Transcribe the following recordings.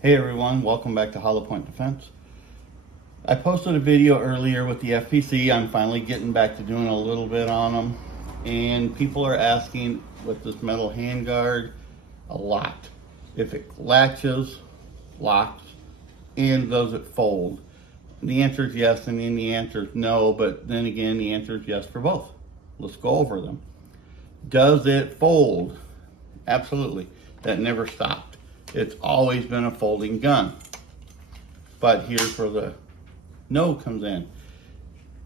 Hey everyone, welcome back to Hollow Point Defense. I posted a video earlier with the FPC. I'm finally getting back to doing a little bit on them. And people are asking with this metal handguard a lot. If it latches, locks, and does it fold? The answer is yes, and then the answer is no, but then again, the answer is yes for both. Let's go over them. Does it fold? Absolutely. That never stopped. It's always been a folding gun. But here's where the no comes in.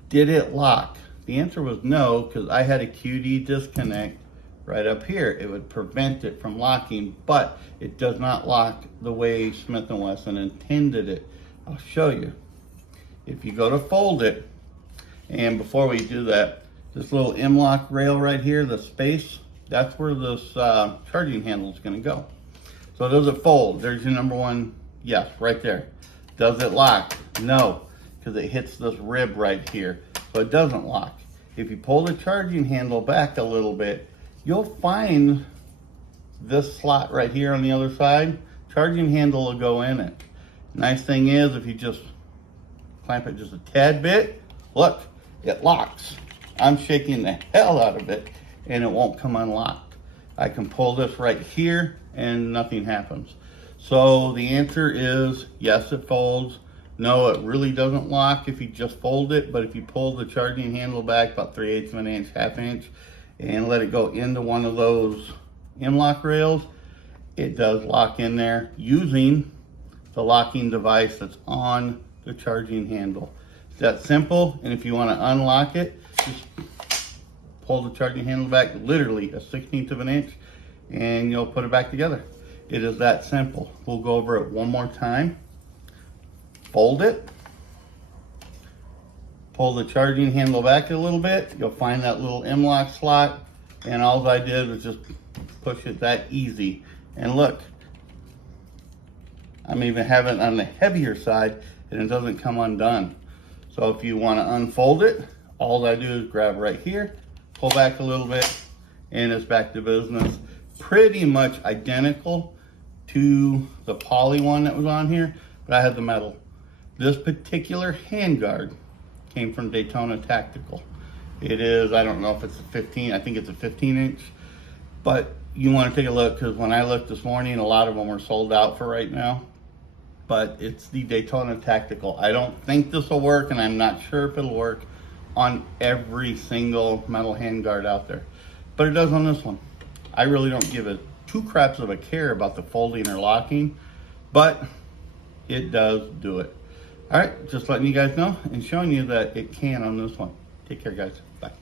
Did it lock? The answer was no, because I had a QD disconnect right up here. It would prevent it from locking, but it does not lock the way Smith & Wesson intended it. I'll show you. If you go to fold it, and before we do that, this little M-lock rail right here, the space, that's where this charging handle is going to go. So does it fold? There's your number one yes, right there. Does it lock? No, because it hits this rib right here. So it doesn't lock. If you pull the charging handle back a little bit, you'll find this slot right here on the other side. Charging handle will go in it. Nice thing is, if you just clamp it just a tad bit, look, it locks. I'm shaking the hell out of it and it won't come unlocked. I can pull this right here and nothing happens. So the answer is yes, it folds. No, it really doesn't lock if you just fold it, but if you pull the charging handle back about 3/8 of an inch, ½ inch, and let it go into one of those M-lock rails, it does lock in there using the locking device that's on the charging handle. It's that simple, and if you want to unlock it, just pull the charging handle back literally a 1/16 of an inch, and you'll put it back together. It is that simple. We'll go over it one more time. Fold it. Pull the charging handle back a little bit. You'll find that little M-lock slot, and all I did was just push it that easy. And look, I'm even having it on the heavier side, and it doesn't come undone. So if you want to unfold it, all I do is grab right here, pull back a little bit, and it's back to business. Pretty much identical to the poly one that was on here, but I had the metal. This particular handguard came from Daytona Tactical. It is, I don't know if it's a 15, I think it's a 15 inch, but you want to take a look, because when I looked this morning, a lot of them were sold out for right now. But it's the Daytona Tactical. I don't think this will work, and I'm not sure if it'll work on every single metal handguard out there, but it does on this one. I really don't give a two craps of a care about the folding or locking, but it does do it. All right, just letting you guys know and showing you that it can on this one. Take care, guys. Bye.